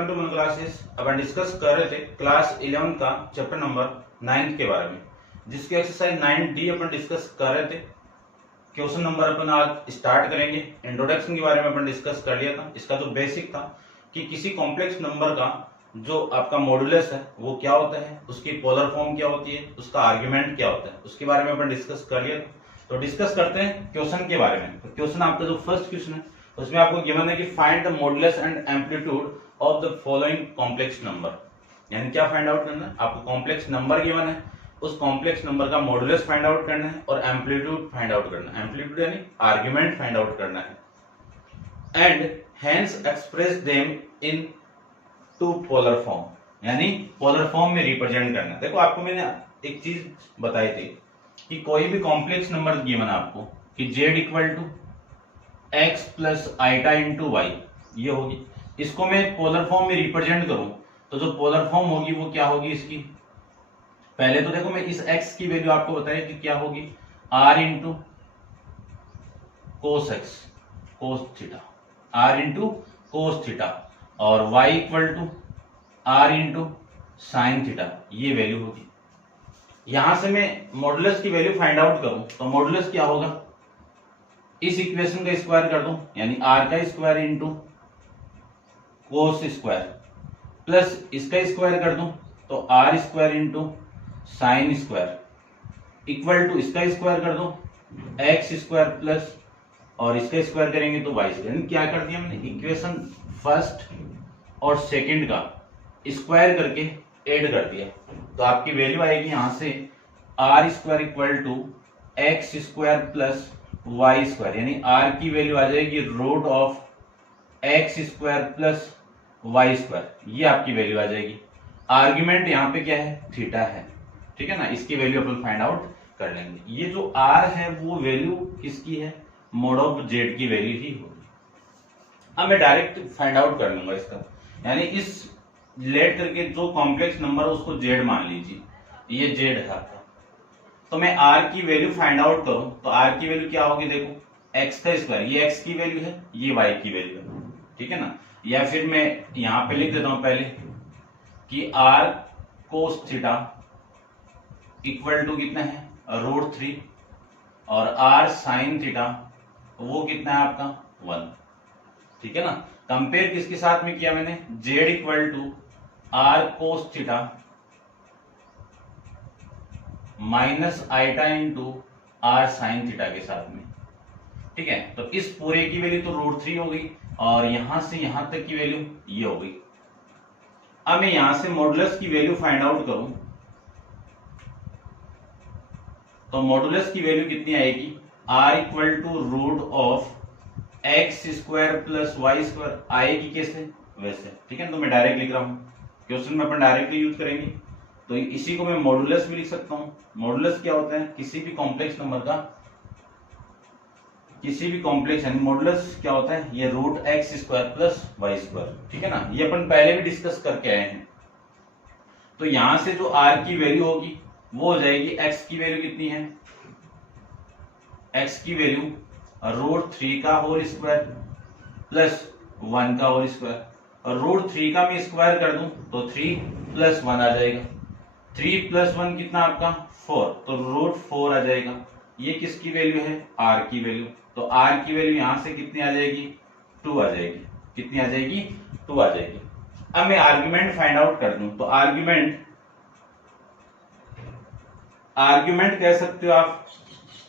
Welcome to मन classes. अपन discuss कर रहे थे क्लास 11 का चैप्टर नंबर 9 के बारे में, जिसके एक्सरसाइज 9D अपन डिस्कस कर रहे थे। क्वेश्चन नंबर अपन आज स्टार्ट करेंगे। इंट्रोडक्शन के बारे में अपन डिस्कस कर लिया था। इसका जो बेसिक था कि किसी कॉम्प्लेक्स नंबर का जो आपका मॉडुलस है वो क्या होता है, उसकी पोलर फॉर्म क्या होती है, उसका आर्ग्यूमेंट क्या होता है, उसके बारे में अपन डिस्कस कर लिया था। तो डिस्कस करते हैं क्वेश्चन के बारे में। तो क्वेश्चन आपका जो फर्स्ट क्वेश्चन है उसमें आपको गिवन है कि find the modulus and amplitude of the following complex number. यानी क्या फाइंड आउट करना है आपको, कॉम्प्लेक्स नंबर गिवन है, उस कॉम्प्लेक्स नंबर का मॉडुलस फाइंड आउट करना है और एम्पलीट्यूड फाइंड आउट करना है। एम्पलीट्यूड यानी आर्ग्यूमेंट फाइंड आउट करना है। And hence express them into polar form, यानी पोलर फॉर्म में रिप्रेजेंट करना है। देखो आपको मैंने एक चीज बताई थी कि कोई भी कॉम्प्लेक्स नंबर गिवन आपको कि z equal to x plus iota into y, ये होगी। इसको मैं पोलर फॉर्म में रिप्रेजेंट करूं तो जो पोलर फॉर्म होगी वो क्या होगी इसकी, पहले तो देखो मैं इस x की वैल्यू आपको बताया कि क्या होगी, r into cos x cos theta, r into cos theta, और y equal to r into sine theta, ये वैल्यू होगी। यहां से मैं मॉडुलस की वैल्यू फाइंड आउट करूं तो मॉडुलस क्या होगा, इस इक्वेशन का स्क्वायर कर दूं यानी r का square into cos square plus इसका स्क्वायर कर दूं तो r square into sine square equal to इसका स्क्वायर कर दूं x स्क्वायर प्लस और इसका स्क्वायर करेंगे तो y स्क्वायर। क्या कर दिया मैंने, इक्वेशन फर्स्ट और सेकंड का स्क्वायर करके ऐड कर दिया। तो आपकी वैल्यू आएगी यहां से r square equal to x square plus y square, यानी r की वैल्यू आ जाएगी root of x square plus y square, ये आपकी वैल्यू आ जाएगी। आर्ग्यूमेंट यहाँ पे क्या है, थीटा है, ठीक है ना। इसकी वैल्यू अपन फाइंड आउट कर लेंगे। ये जो r है वो वैल्यू किसकी है, मोड ऑफ z की वैल्यू ही होगी। अब मैं डायरेक्ट फाइंड आउट कर लूंगा इसका, यानी इस लेट करके जो कॉम्प्लेक्स नंबर है उसको z मान लीजिए, ये z है आपका। तो मैं r की वैल्यू फाइंड आउट करूं तो r की वैल्यू क्या होगी, देखो x का स्क्वायर, ये x की वैल्यू है, ये y की वैल्यू है, ठीक है ना। या फिर मैं यहां पे लिख देता हूं पहले कि r cos theta equal to कितना है, रूट 3, और r साइन थीटा वो कितना है आपका 1, ठीक है ना। कंपेयर किसके साथ में किया मैंने, z equal to r cos theta minus iota into r sine theta के साथ में, ठीक है। तो इस पूरे की वैल्यू तो रूट 3 हो गई और यहां से यहां तक की वैल्यू ये हो गई। अब मैं यहां से मॉडुलस की वैल्यू फाइंड आउट करूं तो मॉडुलस की वैल्यू कितनी आएगी, r equal to root of x square plus y square आएगी कैसे, वैसे, ठीक है। तो मैं डायरेक्ट लिख रहा हूं, क्वेश्चन में अपन डायरेक्टली यूज करेंगे तो इसी को मैं मॉडुलस भी लिख सकता हूं। मॉडुलस क्या होता है, किसी भी कॉम्प्लेक्स नंबर का, किसी भी कॉम्प्लेक्स यानी मॉडुलस क्या होता है, ये root x square plus y square, ठीक है ना। ये अपन पहले भी डिस्कस करके आए हैं। तो यहां से जो r की वैल्यू होगी वो हो जाएगी, x की वैल्यू कितनी है, x की वैल्यू रूट 3 का होल स्क्वायर प्लस 1 का होल स्क्वायर, और रूट 3 का मैं स्क्वायर कर दूं तो 3 प्लस 1 आ जाएगा, 3 प्लस 1 कितना आपका 4, तो रूट 4 आ जाएगा। ये किसकी वैल्यू है, r की वैल्यू। तो r की वैल्यू यहां से कितनी आ जाएगी, 2 आ जाएगी। कितनी आ जाएगी, 2 आ जाएगी। अब मैं आर्ग्यूमेंट फाइंड आउट कर दूं तो आर्ग्यूमेंट कह सकते हो आप,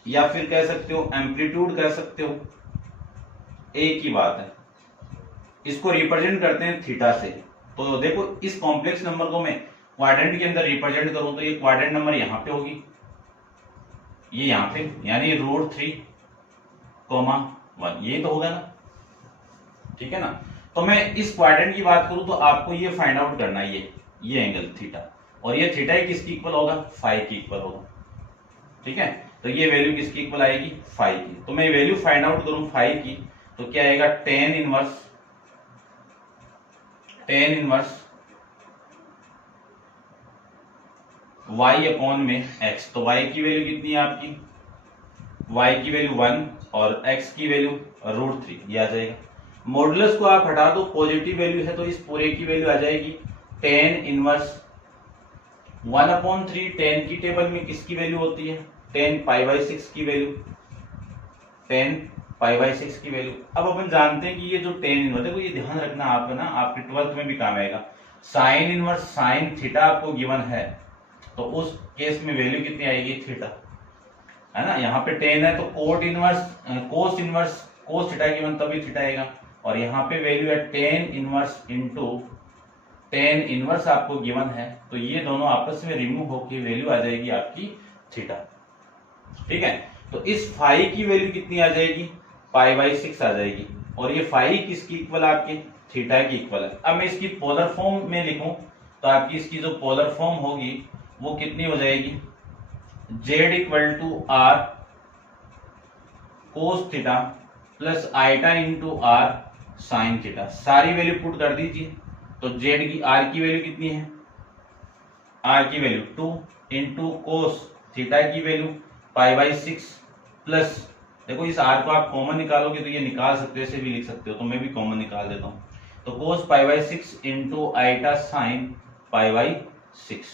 या फिर कह सकते हो एम्पलीट्यूड कह सकते हो, एक ही बात है। इसको रिप्रेजेंट करते हैं थीटा से। तो देखो इस कॉम्प्लेक्स नंबर को मैं क्वाड्रेंट के अंदर रिप्रेजेंट करूं तो ये क्वाड्रेंट नंबर यहां पे होगी, ये यहां पे, यानी रूट 3, 1, ये तो होगा ना, ठीक है ना। तो मैं इस क्वाड्रेंट की बात करूं तो आपको ये फाइंड आउट करना है, ये एंगल थीटा, और ये थीटा ही किसकी इक्वल होगा, फाई की इक्वल होगा, ठीक है। तो ये वैल्यू किसकी इक्वल आएगी, फाई की। तो मैं वैल्यू फाइंड आउट करूं फाई की तो क्या आएगा, टेन इनवर्स y अपॉन में x। तो y की वैल्यू कितनी है आपकी, y की वैल्यू 1 और x की वैल्यू रूट 3, ये आ जाएगा। मॉडुलस को आप हटा दो, पॉजिटिव वैल्यू है तो इस पूरे की वैल्यू आ जाएगी tan इनवर्स 1/3। tan की टेबल में किसकी वैल्यू होती है, tan π/6 की वैल्यू, tan π/6 की वैल्यू। अब अपन जानते हैं कि ये जो tan इनवर्स, देखो ये ध्यान रखना आप ना, आपके 12th में भी काम आएगा। साइन इनवर्स साइन थीटा आपको गिवन है तो उस केस में वैल्यू कितनी आएगी, थीटा, है ना। यहाँ पे tan है तो cot inverse cos inverse cos theta given तभी थीटा आएगा, और यहाँ पे वैल्यू है tan inverse into tan inverse आपको गिवन है, तो ये दोनों आपस में रिमूव होकर वैल्यू आ जाएगी आपकी थीटा। ठीक है, तो इस फाई की वैल्यू कितनी आ जाएगी, π/6 आ जाएगी, और ये फाई किसकी इक्वल, आपकी थीटा की इक्वल है। अब मैं इसकी पोलर फॉर्म में लिखूं तो आपकी इसकी जो पोलर फॉर्म होगी वो कितनी हो जाएगी, z equal to r cos theta plus iota into r sine theta. सारी वैल्यू पुट कर दीजिए, तो z की r की वैल्यू कितनी है, r की वैल्यू 2 इंटू कोस थीटा की वैल्यू π/6 प्लस, देखो इस r को आप कॉमन निकालोगे तो ये निकाल सकते हो, ऐसे भी लिख सकते हो, तो मैं भी कॉमन निकाल देता हूं, तो कोस π/6 इंटू आइटा साइन π/6,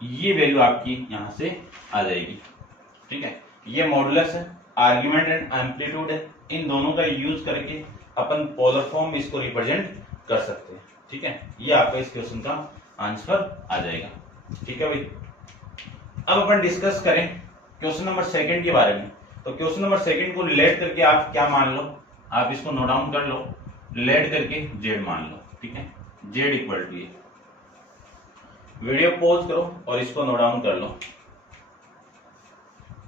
ये वैल्यू आपकी यहां से आ जाएगी। ठीक है, ये मॉडुलस है, आर्ग्यूमेंट एंड एम्पलीट्यूड है, इन दोनों का यूज करके अपन पोलर फॉर्म इसको रिप्रेजेंट कर सकते हैं। ठीक है, ये आपका इस क्वेश्चन का आंसर आ जाएगा। ठीक है भाई, अब अपन डिस्कस करें क्वेश्चन नंबर 2 के बारे में। तो क्वेश्चन नंबर 2 को रिलेट करके आप क्या मान लो, आप इसको नोट डाउन कर लो, रिलेट करके z मान लो। ठीक है, z इक्वल टू, ये वीडियो पॉज करो और इसको नोट डाउन कर लो।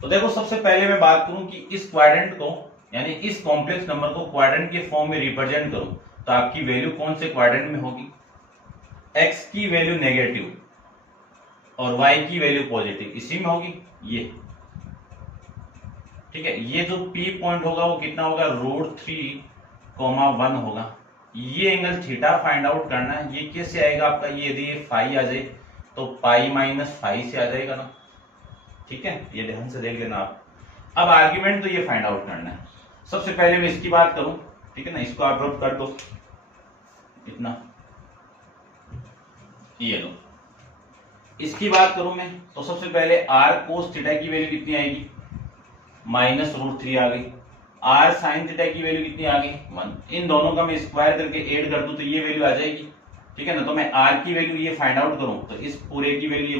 तो देखो सबसे पहले मैं बात करूं कि इस क्वाड्रेंट को, यानी इस कॉम्प्लेक्स नंबर को क्वाड्रेंट के फॉर्म में रिप्रेजेंट करूं तो आपकी वैल्यू कौन से क्वाड्रेंट में होगी, x की वैल्यू नेगेटिव और y की वैल्यू पॉजिटिव, इसी में होगी ये। ठीक है, ये जो P पॉइंट होगा वो कितना होगा, √3,1 होगा। ये एंगल थीटा फाइंड आउट करना है, ये कैसे आएगा आपका, ये यदि फाई आ जाए तो π-φ से आ जाएगा ना। ठीक है, ये ध्यान से देख लेना आप। अब आर्ग्यूमेंट तो ये फाइंड आउट करना है। सबसे पहले मैं इसकी बात करूं, ठीक है ना, इसको आप ड्रॉप कर दो, इतना ये लो। इसकी बात करूं मैं तो सबसे पहले r cos थीटा की वैल्यू कितनी आएगी, -√3 आ गई। r sin थीटा की वैल्यू कितनी आ गई, 1। इन दोनों का मैं स्क्वायर करके ऐड कर दूं तो ये वैल्यू आ जाएगी। ठीक है ना, तो मैं r की वैल्यू ये फाइंड आउट करूं तो इस पूरे की वैल्यू ये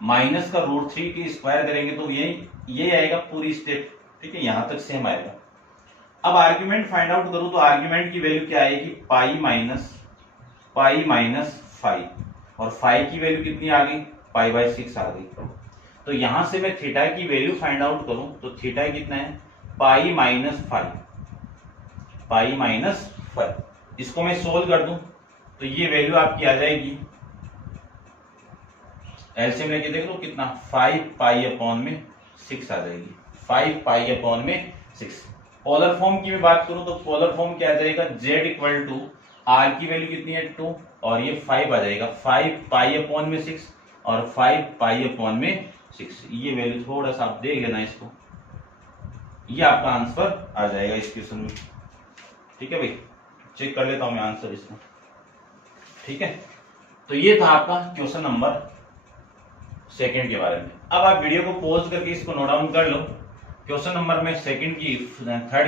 माइनस का √3 की स्क्वायर करेंगे तो ये आएगा पूरी स्टेप। ठीक है, यहां तक सेम आएगा। अब आर्ग्यूमेंट फाइंड आउट करूं तो आर्ग्यूमेंट की वैल्यू क्या आएगी, π-φ, और फाई की वैल्यू कितनी आ गई, π/6 आ गई। तो यहां से मैं थीटा की वैल्यू फाइंड आउट करूं तो थीटा कितना है, π-φ। इसको मैं सोल्व कर दूं तो ये वैल्यू आपकी आ जाएगी, एलसीएम लेके देख लो कितना, 5π/6 आ जाएगी, 5π/6। पोलर फॉर्म की मैं बात करूं तो पोलर फॉर्म क्या आ जाएगा, z इक्वल टू r की वैल्यू कितनी है 2 और ये 5 आ जाएगा, 5π/6 और 5π/6। ये वैल्यू थोड़ा सा आप देख लेना इसको, ये आपका आंसर आ जाएगा इस क्वेश्चन में। ठीक है भाई, चेक कर लेता हूं मैं आंसर इसका। ठीक है, तो ये था आपका क्वेश्चन नंबर 2 के बारे में। अब आप वीडियो को पॉज करके इसको नोट डाउन कर लो। क्वेश्चन नंबर में 3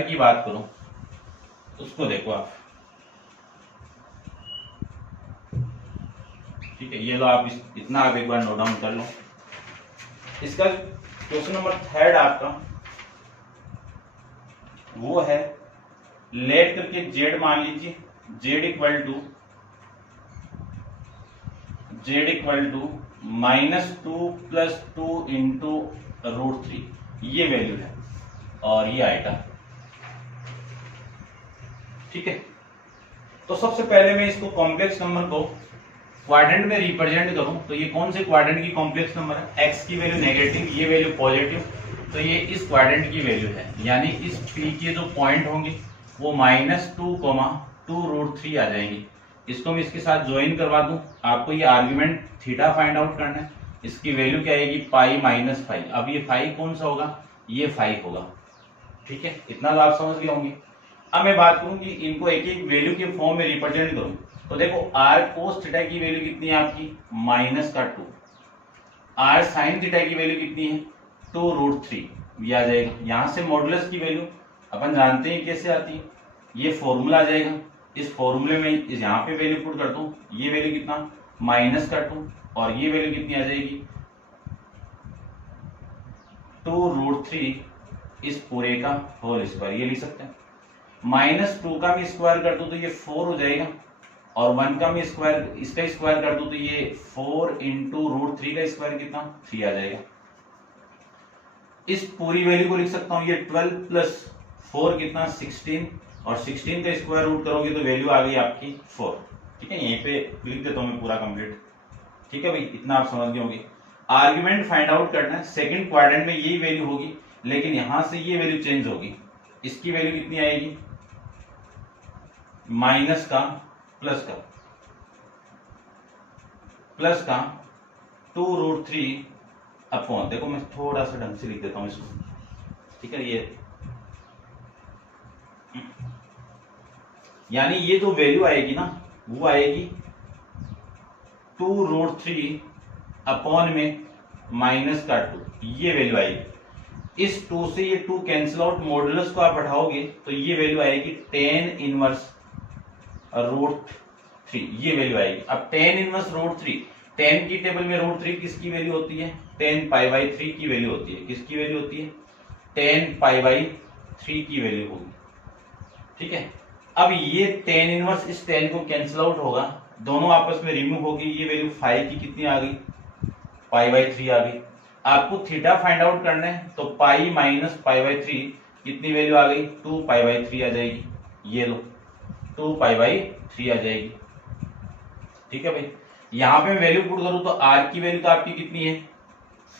की बात करूं उसको देखो आप। ठीक है, ये लो आप इतना आप एक बार नोट डाउन कर लो। इसका क्वेश्चन नंबर 3 आपका वो है, लेट करके z मान लीजिए, z इक्वल टू -2 + 2 इंटू √3, ये वैल्यू है और ये आइटा। ठीक है, तो सबसे पहले मैं इसको कॉम्प्लेक्स नंबर को क्वाड्रेंट में रिप्रेजेंट करूं तो ये कौन से क्वाड्रेंट की कॉम्प्लेक्स नंबर है, x की वैल्यू नेगेटिव, ये वैल्यू पॉजिटिव, तो ये इस क्वाड्रेंट की वैल्यू है, यानी इस P के जो पॉइंट होंगे वो -2,2√3 आ जाएंगे। इसको मैं इसके साथ ज्वाइन करवा दूं, आपको ये आर्ग्यूमेंट थीटा फाइंड आउट करना है। इसकी वैल्यू क्या आएगी, π-φ। अब ये फाई कौन सा होगा, ये फाई होगा। ठीक है, इतना तो आप समझ गए होंगे। अब मैं बात करूं कि इनको एक एक वैल्यू के फॉर्म में रिप्रेजेंट करूं, तो देखो r cos थीटा की वैल्यू कितनी है आपकी -2, r sin थीटा की वैल्यू कितनी है 2√3, ये आ जाएगा। यहां से मॉडुलस की वैल्यू अपन जानते हैं कैसे आती है, ये फॉर्मूला आ जाएगा। इस फॉर्मूले में इस यहाँ पे वैल्यू पुट करता हूँ, ये वैल्यू कितना -2 और ये वैल्यू कितनी आ जाएगी 2√3 इस पूरे का होल स्क्वायर, ये लिख सकते हैं। -2 का मैं स्क्वायर कर दूं तो ये 4 हो जाएगा, और 1 का मैं स्क्वायर इसका स्क्वायर कर दूं तो ये 4 इंटू √3 का स्क्वायर कितना 3 आ जाएगा। इस पूरी वैल्यू को लिख सकता हूं, ये 12 प्लस 4 कितना 16, और 16 का स्क्वायर रूट करोगे तो वैल्यू आ गई आपकी 4। ठीक है, यहीं पे लिख देता हूं मैं पूरा कंप्लीट। ठीक है भाई, इतना आप समझ गए होंगे। आर्ग्यूमेंट फाइंड आउट करना है, सेकंड क्वाड्रेंट में यही वैल्यू होगी, लेकिन यहां से ये वैल्यू चेंज होगी। इसकी वैल्यू कितनी आएगी माइनस का प्लस का 2√3 अपॉन, देखो मैं थोड़ा सा ढंग से लिख देता हूं इसको। ठीक है, ये यानी ये जो वैल्यू आएगी ना वो आएगी 2√3 अपॉन में -2, ये वैल्यू आएगी। इस 2 से ये 2 कैंसिल आउट, मॉडुलस को आप हटाओगे तो ये वैल्यू आएगी 10 इनवर्स √3, ये वैल्यू आएगी। अब 10 इनवर्स √3, 10 की टेबल में √3 किसकी वैल्यू होती है 10π/3 की वैल्यू होती है। किसकी वैल्यू होती है 10π/3 की वैल्यू होगी। ठीक है, अब ये 10 इनवर्स इस 10 को कैंसिल आउट होगा, दोनों आपस में रिमूव होगी, ये वैल्यू 5 की कितनी आ गई π/3 आ गई। आपको थीटा फाइंड आउट करना है तो पाई माइनस π/3 कितनी वैल्यू आ गई 2π/3 आ जाएगी, ये लो 2π/3 आ जाएगी। ठीक है भाई, यहां पे मैं वैल्यू पुट करूं तो r की वैल्यू तो आपकी कितनी है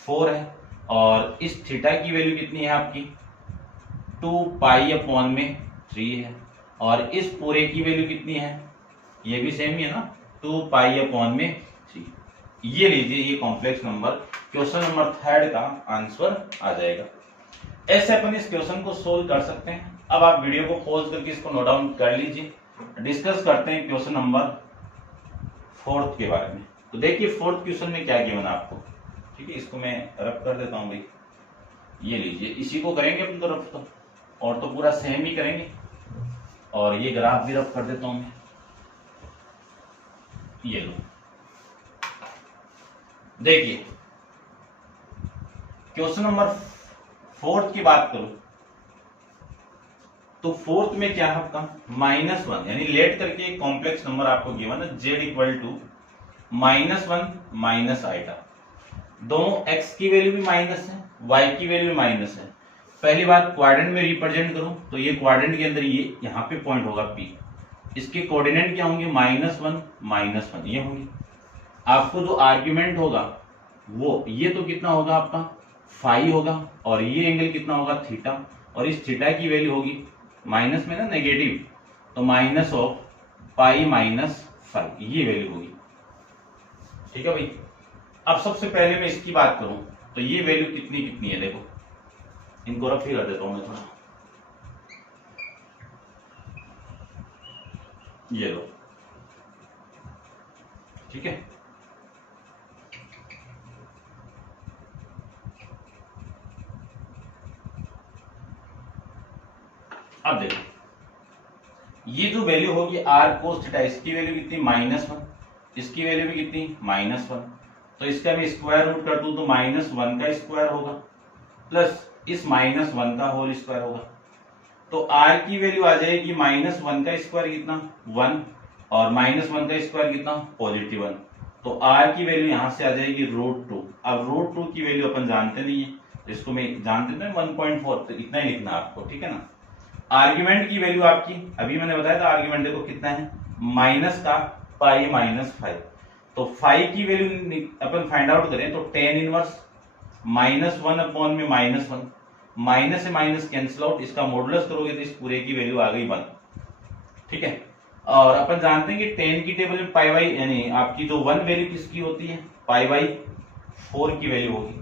4 है, और इस थीटा की वैल्यू कितनी है आपकी 2π/3 है, और इस पूरे की वैल्यू कितनी है ये भी सेम ही है ना 2π/3। ये लीजिए, ये कॉम्प्लेक्स नंबर क्वेश्चन नंबर 3 का आंसर आ जाएगा। ऐसे अपन इस क्वेश्चन को सोल्व कर सकते हैं। अब आप वीडियो को पॉज करके इसको नोट डाउन कर लीजिए। डिस्कस करते हैं क्वेश्चन नंबर 4 के बारे में। तो देखिए 4th क्वेश्चन में क्या गिवन है आपको। ठीक है, इसको मैं रब कर देता हूं भाई, ये लीजिए, इसी को करेंगे अपन तो रब, तो और तो पूरा सेम ही करेंगे, और ये ग्राफ भी रब कर देता हूं मैं, ये लो। देखिए क्वेश्चन नंबर 4 की बात करूं तो 4th में क्या है आपका -1, यानी लेट करके एक कॉम्प्लेक्स नंबर आपको गिवन है z इक्वल टू -1 - i। दोनों x की वैल्यू भी माइनस है, y की वैल्यू भी माइनस है। पहली बात क्वाड्रेंट में रिप्रेजेंट करूं तो ये क्वाड्रेंट के अंदर ये यहाँ पे पॉइंट होगा P, इसके कोऑर्डिनेट क्या होंगे -1 ये होंगे। आपको जो आर्ग्यूमेंट होगा वो ये तो कितना होगा आपका फाई होगा, और ये एंगल कितना होगा थीटा, और इस थीटा की वैल्यू होगी माइनस में ना नेगेटिव, तो -π-5 ये वैल्यू होगी। ठीक है भाई, अब सबसे पहले मैं इसकी बात करूं तो ये वैल्यू कितनी कितनी है, देखो इनको रफ ही कर देता हूं मैं थोड़ा, ये लो। ठीक है, अब देखो ये जो वैल्यू होगी r cos थीटा, इसकी वैल्यू कितनी -1, इसकी वैल्यू भी कितनी -1, तो इसका मैं स्क्वायर रूट कर दूं तो -1 का स्क्वायर होगा प्लस इस -1 का होल स्क्वायर होगा, तो r की वैल्यू आ जाएगी -1 का स्क्वायर कितना 1, और -1 का स्क्वायर कितना +1, तो r की वैल्यू यहां से आ जाएगी √2। अब √2 की वैल्यू अपन जानते नहीं है, तो इसको मैं जानते हैं 1.4, तो इतना ही लिखना आपको। ठीक है ना, आर्ग्यूमेंट की वैल्यू आपकी अभी मैंने बताया था, आर्ग्यूमेंट देखो कितना है माइनस का π-5, तो 5 की वैल्यू अपन फाइंड आउट करें तो 10 इनवर्स -1 अपॉन में -1, माइनस से माइनस कैंसिल आउट, इसका मॉडुलस करोगे तो इस पूरे की वैल्यू आ गई 1। ठीक है, और अपन जानते हैं कि 10 की टेबल में π/, यानी आपकी जो 1 वैल्यू किसकी होती है π/4 की वैल्यू होगी।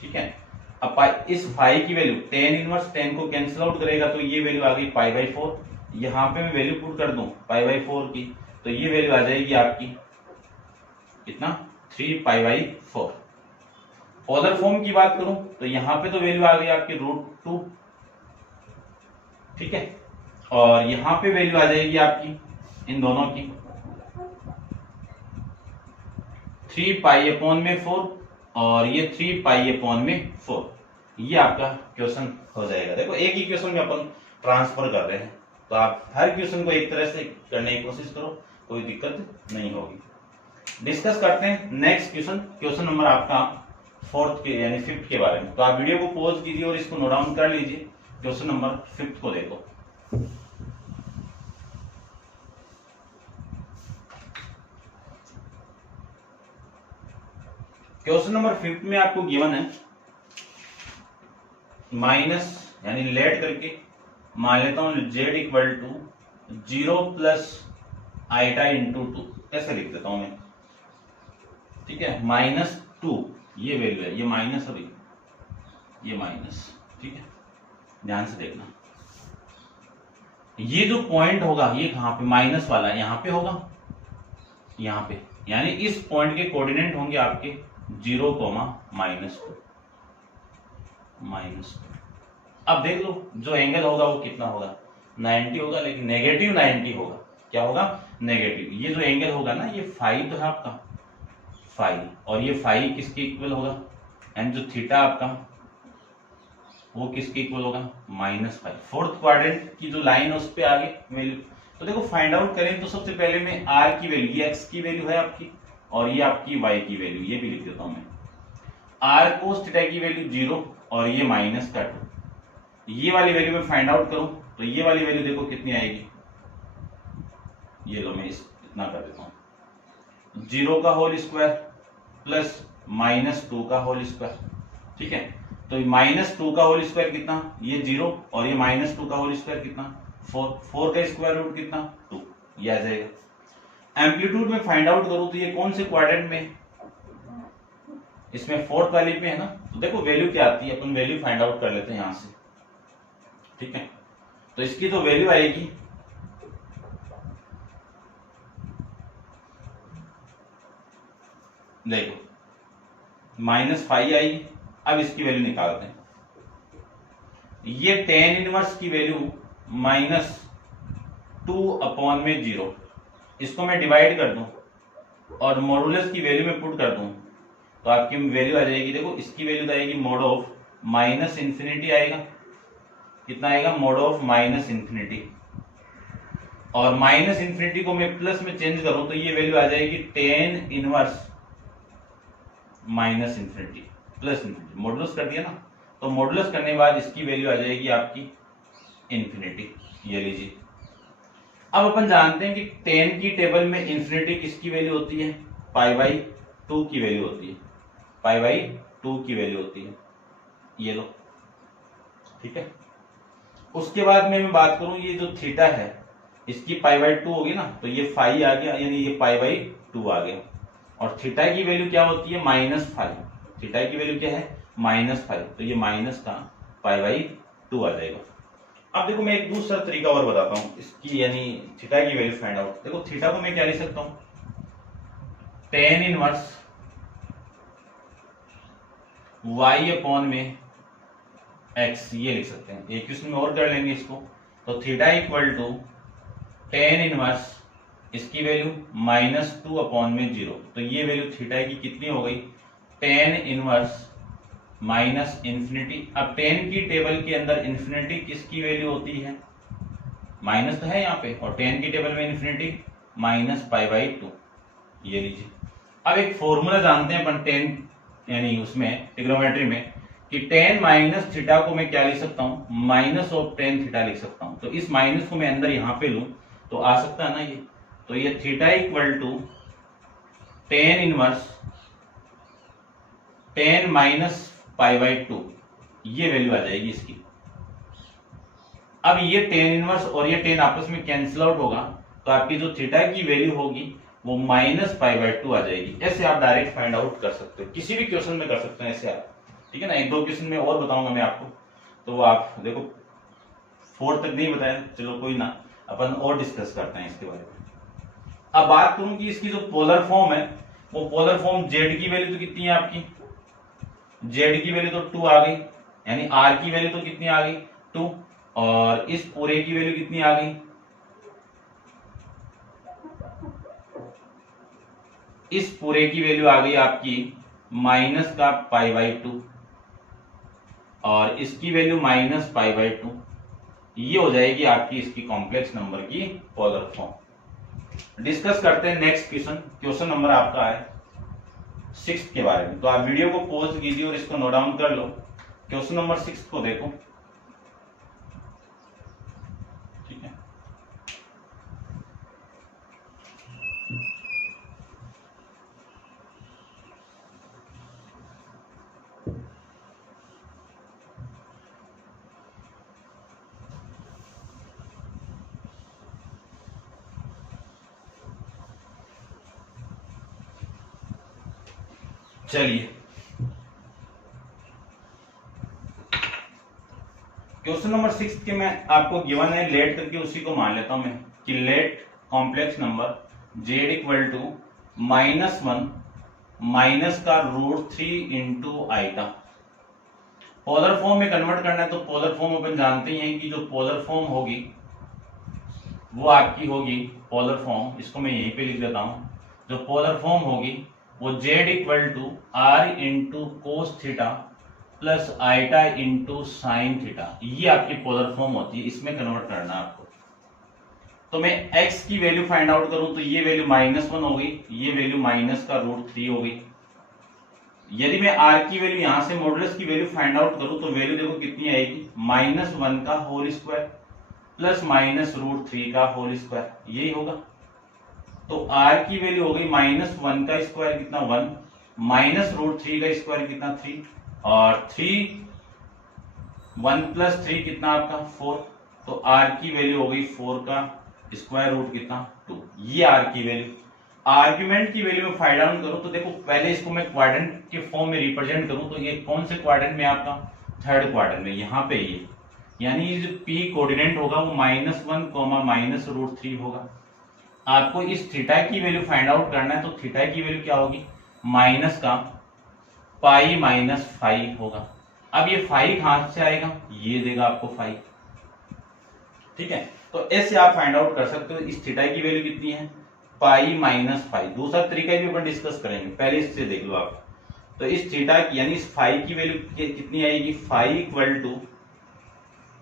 ठीक है, अब इस 5 की वैल्यू 10 इनवर्स 10 को कैंसिल आउट करेगा तो ये वैल्यू आ गई π/4, यहाँ पे मैं वैल्यू पुट कर दूं पाई बाई 4 की, तो ये वैल्यू आ जाएगी आपकी कितना 3 पाई बाई 4। पोलर फॉर्म की बात करूं तो यहाँ पे तो वैल्यू आ गई आपकी √2, ठीक है, और यहाँ पे वैल्यू आ जाएगी आपकी इन दोनों की 3 पाई अपॉन में 4 और ये 3 पाई अपॉन में 4। ये आपका क्वेश्चन हो जाएगा। देखो एक ही क्वेश्चन में अपन ट्रांसफर कर रहे हैं, तो आप हर क्वेश्चन को एक तरह से करने की कोशिश करो, कोई दिक्कत नहीं होगी। डिस्कस करते हैं नेक्स्ट क्वेश्चन, क्वेश्चन नंबर आपका 4th के यानी 5th के बारे में। तो आप वीडियो को पॉज कीजिए और इसको नोट डाउन कर लीजिए। क्वेश्चन नंबर 5th को देखो। क्वेश्चन नंबर 5th में आपको गिवन है माइनस यानी लेट करके मान लेता हूं z equal to 0 plus iota into 2, ऐसे लिख देता हूं मैं, ठीक है, -2 ये वैल्यू है, ये माइनस अभी ये माइनस, ठीक है, ध्यान से देखना। ये जो पॉइंट होगा ये कहां पे माइनस वाला है, यहां पे होगा, यहां पे, यानी इस पॉइंट के कोऑर्डिनेट होंगे आपके 0, -2 -2। अब देख लो जो एंगल होगा वो कितना होगा 90 होगा, लेकिन नेगेटिव 90 होगा। क्या होगा नेगेटिव। ये जो एंगल होगा ना ये फाई तो है आपका फाई, और ये फाई किसके इक्वल होगा, एंड जो थीटा आपका वो किसके इक्वल होगा -5। 4th क्वाड्रेंट की जो लाइन है उस पे आगे वैल्यू। तो देखो फाइंड आउट करें तो सबसे पहले मैं r की वैल्यू, ये x की वैल्यू है आपकी और ये आपकी y की वैल्यू, ये भी लिख देता हूं मैं। r cos थीटा की वैल्यू 0 और ये -2। ये वाली वैल्यू में फाइंड आउट करूं तो ये वाली वैल्यू देखो कितनी आएगी, ये लो मैं इतना कर देता हूं 0 का होल स्क्वायर प्लस -2 का होल स्क्वायर, ठीक है। तो -2 का होल स्क्वायर कितना, ये 0 और ये -2 का होल स्क्वायर कितना 4 का स्क्वायर रूट कितना 2, ये आ जाएगा। एम्पलीट्यूड में फाइंड आउट करूं तो ये कौन से क्वाड्रेंट में, इसमें 4th वाली पे है ना। तो देखो वैल्यू क्या आती है, अपन वैल्यू फाइंड आउट कर लेते हैं यहां से, ठीक है। तो इसकी जो वैल्यू आएगी देखो -5 आएगी। अब इसकी वैल्यू निकालते हैं। ये tan इनवर्स की वैल्यू -2/0, इसको मैं डिवाइड कर दूं और मॉडुलस की वैल्यू में पुट कर दूं तो आपकी वैल्यू आ जाएगी। देखो इसकी वैल्यू आएगी मोड ऑफ -∞ आएगा, कितना आएगा मोड ऑफ -∞, और -∞ को मैं प्लस में चेंज करूं तो ये वैल्यू आ जाएगी tan इनवर्स -∞ प्लस ∞, मॉडुलस कर दिया ना, तो मॉडुलस करने के बाद इसकी वैल्यू आ जाएगी आपकी ∞, ये लीजिए। अब अपन जानते हैं कि tan की टेबल में ∞ किसकी वैल्यू होती है, π/2 की वैल्यू होती है, π/2 की वैल्यू होती है, ये लो, ठीक है। उसके बाद में मैं बात करूं ये जो थीटा है इसकी π/2 होगी ना, तो ये फाई आ गया, यानी ये π/2 आ गया, और थीटा की वैल्यू क्या होती है -5, थीटा की वैल्यू क्या है -5, तो ये माइनस का π/2 आ जाएगा। अब देखो मैं एक दूसरा तरीका और बताता हूं इसकी, यानी थीटा की वैल्यू फाइंड आउट। देखो थीटा को मैं क्या लिख सकता हूं, tan इनवर्स y अपॉन में x, ये लिख सकते हैं। एक क्वेश्चन में और कर लेंगे इसको। तो theta equal to tan inverse इसकी वैल्यू -2/0, तो ये वैल्यू थीटा की कितनी हो गई tan इनवर्स -∞। अब tan की टेबल के अंदर इन्फिनिटी किसकी वैल्यू होती है, माइनस तो है यहाँ पे, और tan की टेबल में इन्फिनिटी -π/2, ये लीजिए। अब एक फॉर्मूला जानते हैं अपन tan यानी उसमें ट्रिग्नोमेट्री में कि tan माइनस थीटा को मैं क्या लिख सकता हूँ -tan थीटा लिख सकता हूँ। तो इस माइनस को मैं अंदर यहाँ पे लूं तो आ सकता है ना ये, तो ये theta equal to tan inverse tan -π/2, ये वैल्यू आ जाएगी इसकी। अब ये tan इनवर्स और ये tan आपस में कैंसिल आउट होगा, तो आपकी जो थीटा की वैल्यू होगी वो -π/2 आ जाएगी। ऐसे आप डायरेक्ट फाइंड आउट कर सकते हो, किसी भी क्वेश्चन में कर सकते हैं ऐसे आप, ठीक है ना। एक दो क्वेश्चन में और बताऊंगा मैं आपको, तो वो आप देखो 4 तक नहीं बताया, चलो कोई ना। अपन और डिस्कस करते हैं इसके बारे में। अब बात करूं कि इसकी जो पोलर फॉर्म है, वो पोलर फॉर्म जेड की वैल्यू तो कितनी है आपकी, जेड की वैल्यू तो 2 आ गई, यानी आर की वैल्यू तो कितनी आ गई 2, और इस पूरे की वैल्यू कितनी आ गई, इस पूरे की वैल्यू आ गई आपकी माइनस का π/2, और इसकी वैल्यू माइनस π/2। ये हो जाएगी आपकी इसकी कॉम्प्लेक्स नंबर की पोलर फॉर्म। डिस्कस करते हैं नेक्स्ट क्वेश्चन। क्वेश्चन नंबर आपका है 6 के बारे में। तो आप वीडियो को पॉज कीजिए और इसको नोट डाउन कर लो। क्वेश्चन नंबर 6 को देखो, ठीक है। चलिए, क्वेश्चन नंबर 6 के मैं आपको गिवन है, लेट करके उसी को मान लेता हूं मैं कि let complex number z equal to -1 minus का √3 इंटू आइटा। पोलर फॉर्म में कन्वर्ट करना है तो पोलर फॉर्म अपन जानते ही हैं कि जो पोलर फॉर्म होगी वो आपकी होगी पोलर फॉर्म, इसको मैं यहीं पे लिख देता हूं। जो पोलर फॉर्म होगी वो z equal to r into cos theta plus iota into sine theta, ये आपकी पोलर फॉर्म होती है। इसमें कन्वर्ट करना है आपको। तो मैं x की वैल्यू फाइंड आउट करूं तो ये वैल्यू -1 हो गई, ये वैल्यू माइनस का √3 हो गई। यदि मैं r की वैल्यू यहां से मॉडुलस की वैल्यू फाइंड आउट करूं तो वैल्यू देखो कितनी आएगी, -1 का होल स्क्वायर प्लस -√3 का होल स्क्वायर, यही होगा। तो r की वैल्यू हो गई -1 का स्क्वायर कितना 1, -√3 का स्क्वायर कितना 3, और 1 + 3 कितना आपका 4। तो r की वैल्यू हो गई 4 का स्क्वायर रूट कितना 2, ये r की वैल्यू। आर्ग्यूमेंट की वैल्यू में फाइंड आउट करूं तो देखो पहले इसको मैं क्वाड्रेंट के फॉर्म में रिप्रेजेंट करूं तो ये कौन से क्वाड्रेंट में आपका, थर्ड क्वाड्रेंट में, यहाँ पे ये, यानी ये जो p कोऑर्डिनेट होगा वो -1, -√3 होगा। आपको इस थीटा की वैल्यू फाइंड आउट करना है तो थीटा की वैल्यू क्या होगी, माइनस का π-5 होगा। अब ये 5 कहां से आएगा, ये देगा आपको 5, ठीक है। तो ऐसे आप फाइंड आउट कर सकते हो इस थीटा की वैल्यू कितनी है, π-5। दूसरा तरीका भी अपन डिस्कस करेंगे, पहले इससे देख लो आप। तो इस थीटा की यानी इस 5 की वैल्यू कितनी आएगी, 5 equal to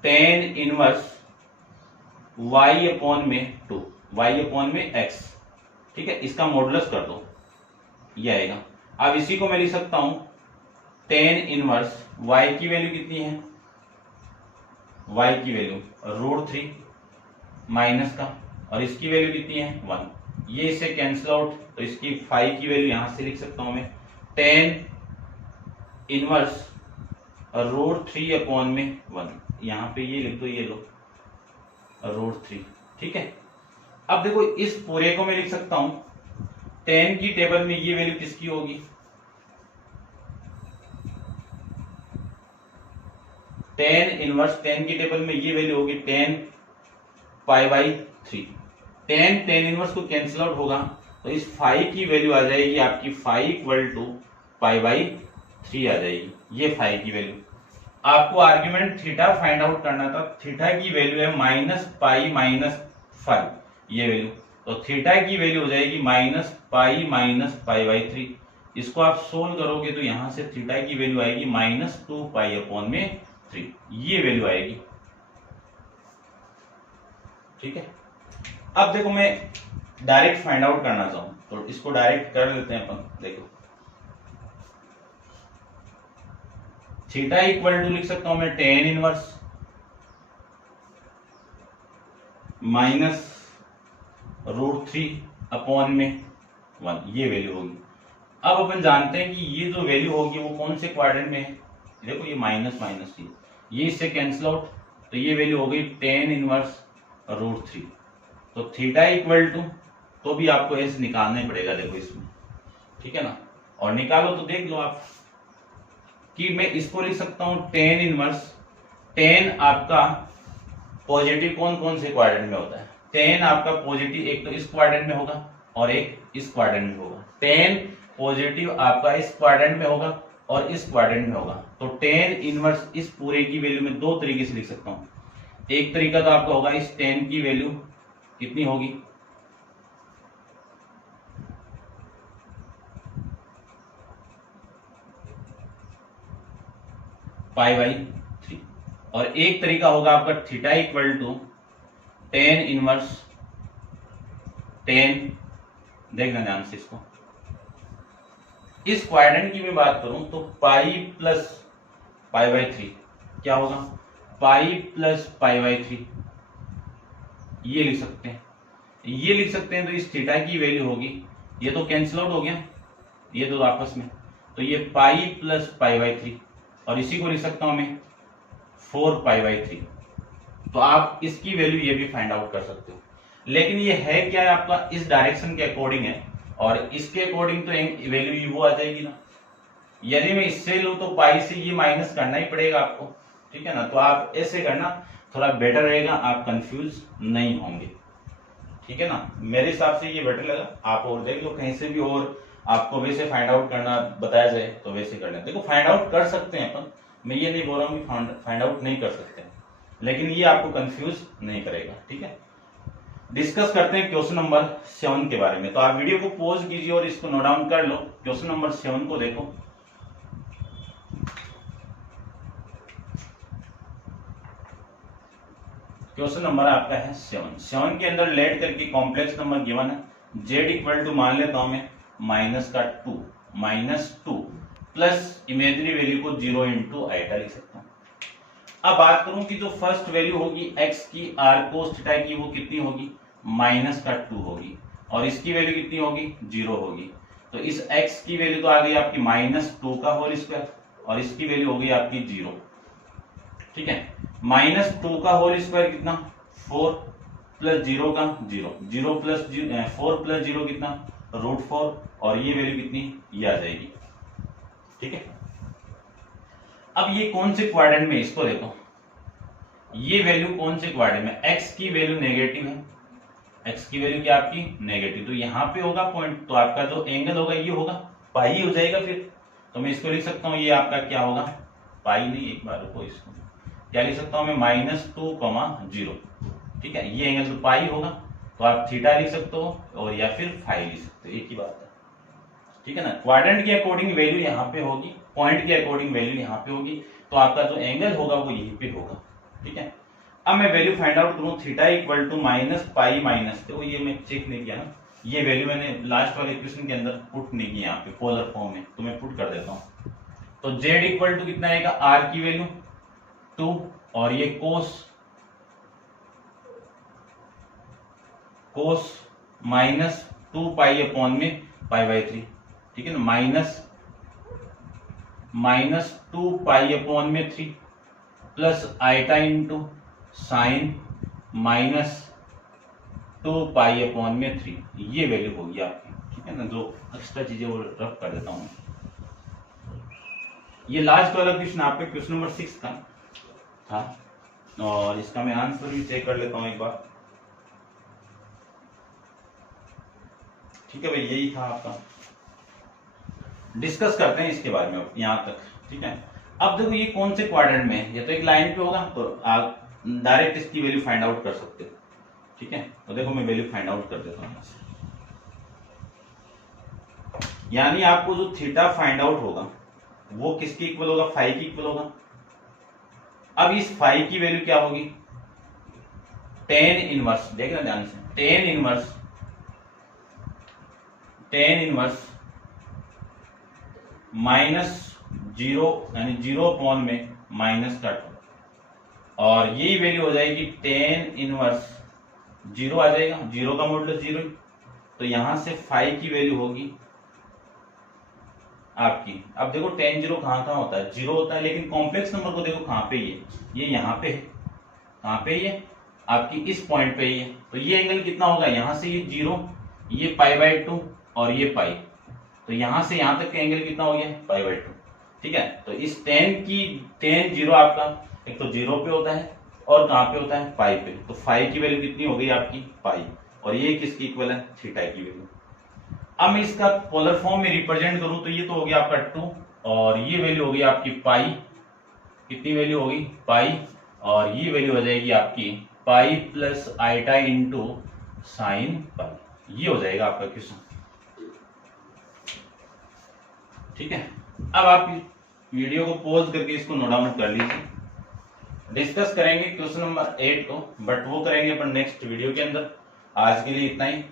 tan inverse y/2, y/x, ठीक है। इसका मॉडुलस कर दो, ये आएगा। अब इसी को मैं लिख सकता हूं tan इनवर्स y की वैल्यू कितनी है, y की वैल्यू √3 माइनस का, और इसकी वैल्यू कितनी है 1, ये इससे कैंसिल आउट, तो इसकी 5 की वैल्यू यहां से लिख सकता हूं मैं tan इनवर्स √3/1, यहां पे ये लिख दो, ये लो √3, ठीक है। अब देखो इस पूरे को मैं लिख सकता हूं tan की टेबल में ये वैल्यू किसकी होगी, tan इनवर्स, tan की टेबल में ये वैल्यू होगी tan π/3। tan इनवर्स को कैंसिल आउट होगा तो इस 5 की वैल्यू आ जाएगी आपकी 5 = π/3 आ जाएगी, ये 5 की वैल्यू। आपको आर्ग्यूमेंट थीटा फाइंड आउट करना था, थीटा की वैल्यू है -π-5, ये वैल्यू। तो थीटा की वैल्यू हो जाएगी -π-π/3। इसको आप सोल्व करोगे तो यहां से थीटा की वैल्यू आएगी -2π/3, ये वैल्यू आएगी, ठीक है। अब देखो मैं डायरेक्ट फाइंड आउट करना चाहूं तो इसको डायरेक्ट कर लेते हैं अपन। देखो थीटा इक्वल टू लिख सकता हूं मैं tan इनवर्स -√3/1, ये वैल्यू होगी। अब अपन जानते हैं कि ये जो वैल्यू होगी वो कौन से क्वाड्रेंट में है, देखो ये माइनस ये इससे कैंसिल आउट, तो ये वैल्यू हो गई tan इनवर्स √3। तो थीटा इक्वल टू, तो भी आपको ऐसे निकालना ही पड़ेगा, देखो इसमें, ठीक है ना। और निकालो तो देख लो आप कि मैं इसको लिख सकता हूं tan इनवर्स, tan आपका पॉजिटिव कौन कौन से क्वाड्रेंट में होता है, टेन आपका पॉजिटिव एक तो इस क्वाड्रेंट में होगा और एक इस क्वाड्रेंट में होगा। टेन पॉजिटिव आपका इस क्वाड्रेंट में होगा और इस क्वाड्रेंट में होगा। तो टेन इनवर्स इस पूरे की वैल्यू में दो तरीके से लिख सकता हूं। एक तरीका तो आपका होगा इस टेन की वैल्यू कितनी होगी, पाई बाई 3, और एक तरीका होगा आपका theta equal to tan inverse tan, देखना ध्यान से इसको, इस क्वाड्रेंट की मैं बात करूं तो पाई प्लस पाई बाई 3 क्या होगा, पाई प्लस पाई बाई 3, ये लिख सकते हैं, ये लिख सकते हैं। तो इस थीटा की वैल्यू होगी, ये तो कैंसिल आउट हो गया ये दो आपस में, तो ये पाई प्लस पाई बाई 3, और इसी को लिख सकता हूं मैं 4 पाई बाई 3। तो आप इसकी वैल्यू ये भी फाइंड आउट कर सकते हो, लेकिन ये है क्या है आपका इस डायरेक्शन के अकॉर्डिंग है, और इसके अकॉर्डिंग तो वैल्यू वो आ जाएगी ना। यदि मैं इससे लूं तो पाई से ये माइनस करना ही पड़ेगा आपको, ठीक है ना। तो आप ऐसे करना थोड़ा बेटर रहेगा, आप कंफ्यूज नहीं होंगे, ठीक है ना। मेरे हिसाब से ये बेटर लगा, आप और देख लो कहीं से भी, और आपको वैसे फाइंड आउट करना बताया जाए तो वैसे कर लें। देखो फाइंड आउट कर सकते हैं अपन, मैं ये नहीं बोल रहा हूँ कि फाइंड आउट नहीं कर सकते, लेकिन ये आपको कंफ्यूज नहीं करेगा, ठीक है। डिस्कस करते हैं क्वेश्चन नंबर 7 के बारे में। तो आप वीडियो को पॉज कीजिए और इसको नोट डाउन कर लो। क्वेश्चन नंबर 7 को देखो। क्वेश्चन नंबर आपका है 7 के अंदर लेट करके कॉम्प्लेक्स नंबर गिवन है, जेड इक्वल टू मान लेता हूं मैं -2 प्लस इमेजिनरी वैल्यू को 0 इंटू आइटा लिख सकता हूं। अब बात करूं कि जो फर्स्ट वैल्यू होगी x की आर कोस थीटा की, वो कितनी होगी, -2 होगी, और इसकी वैल्यू कितनी होगी, 0 होगी। तो इस x की वैल्यू तो आ गई आपकी -2 का होल स्क्वायर, और इसकी वैल्यू हो गई आपकी 0, ठीक है। -2 का होल स्क्वायर कितना, 4 प्लस 0 का 0, 0 प्लस 4 प्लस 0 कितना, √4, और ये वैल्यू कितनी, ये आ जाएगी, ठीक है। अब ये कौन से क्वाड्रेंट में, इसको देखो, ये वैल्यू कौन से क्वाड्रेंट में, x की वैल्यू नेगेटिव है, x की वैल्यू क्या आपकी नेगेटिव, तो यहाँ पे होगा पॉइंट, तो आपका जो एंगल होगा ये होगा पाई हो जाएगा। फिर तो मैं इसको लिख सकता हूँ, ये आपका क्या होगा, पाई नहीं, एक बार रुको, इसको क्या लिख सकता हूँ मैं, -2, 0, ठीक है। ये एंगल तो पाई होगा, तो आप थीटा लिख सकते हो और या फिर फाई लिख सकते हो, एक ही बात है, ठीक है ना। क्वाड्रेंट के अकॉर्डिंग वैल्यू यहाँ पे होगी, पॉइंट के अकॉर्डिंग वैल्यू यहाँ पे होगी, तो आपका जो एंगल होगा वो यहीं पे होगा, ठीक है। अब मैं वैल्यू फाइंड आउट करूं, theta equal to -pi minus, तो ये मैं चेक नहीं किया ना, ये वैल्यू मैंने लास्ट वाले इक्वेशन के अंदर पुट नहीं की यहाँ पे पोलर फॉर्म में, तो मैं पुट कर देता हूं। तो z इक्वल टू कितना आएगा, r की वैल्यू 2, और ये कोस -2 पाई अपॉन में पाई बाई 3, ठीक है ना, -2 पाई अपॉन में 3 plus iota into sine -2 pi upon में 3, ये वैल्यू होगी आपकी, ठीक है ना। जो एक्स्ट्रा चीजें वो रफ कर देता हूं। ये लास्ट वाला क्वेश्चन आपके क्वेश्चन नंबर 6 का था, और इसका मैं आंसर भी चेक कर लेता हूं एक बार, ठीक है भाई, यही था आपका। डिस्कस करते हैं इसके बारे में यहां तक, ठीक है। अब देखो ये कौन से क्वाड्रेंट में है, ये तो एक लाइन पे होगा, तो आप डायरेक्ट इसकी वैल्यू फाइंड आउट कर सकते हो, ठीक है। तो देखो मैं वैल्यू फाइंड आउट कर देता हूं यहां से, यानी आपको जो थीटा फाइंड आउट होगा वो किसके इक्वल होगा, फाई की इक्वल होगा। अब इस फाई की वैल्यू क्या होगी, टेन इनवर्स, देखना ध्यान से, टेन इनवर्स -0 यानी 0 अपॉन में -2, और यही वैल्यू हो जाएगी टेन इनवर्स 0 आ जाएगा, 0 का मॉडुलस 0, तो यहां से फाई की वैल्यू होगी आपकी। अब देखो टेन 0 कहां कहां होता है, 0 होता है, लेकिन कॉम्प्लेक्स नंबर को देखो कहां पे ये यहां पे है, कहां पे ये आपकी इस पॉइंट पे ही है, तो ये एंगल कितना होगा, यहां से ये 0, ये π/2 और ये पाई, तो यहां से यहां तक का एंगल कितना हो गया, π/2, ठीक है। तो इस टेन 0 आपका एक तो 0 पे होता है और कहाँ पे होता है, पाई पे। तो फाई की वैल्यू कितनी हो गई आपकी, पाई, और ये किसकी इक्वल है, थीटा की वैल्यू। अब मैं इसका पोलर फॉर्म में रिप्रेजेंट करूं तो ये तो हो गया आपका 2, और ये वैल्यू होगी आपकी पाई, कितनी वैल्यू होगी, पाई, और ये वैल्यू हो जाएगी आपकी pi plus आईटा into sine pi. ये हो जाएगा आपका क्वेश्चन। ठीक है, अब आप वीडियो को पॉज करके इसको नोट डाउन कर लीजिए। डिस्कस करेंगे क्वेश्चन नंबर 8 को, बट वो करेंगे अपन नेक्स्ट वीडियो के अंदर। आज के लिए इतना ही।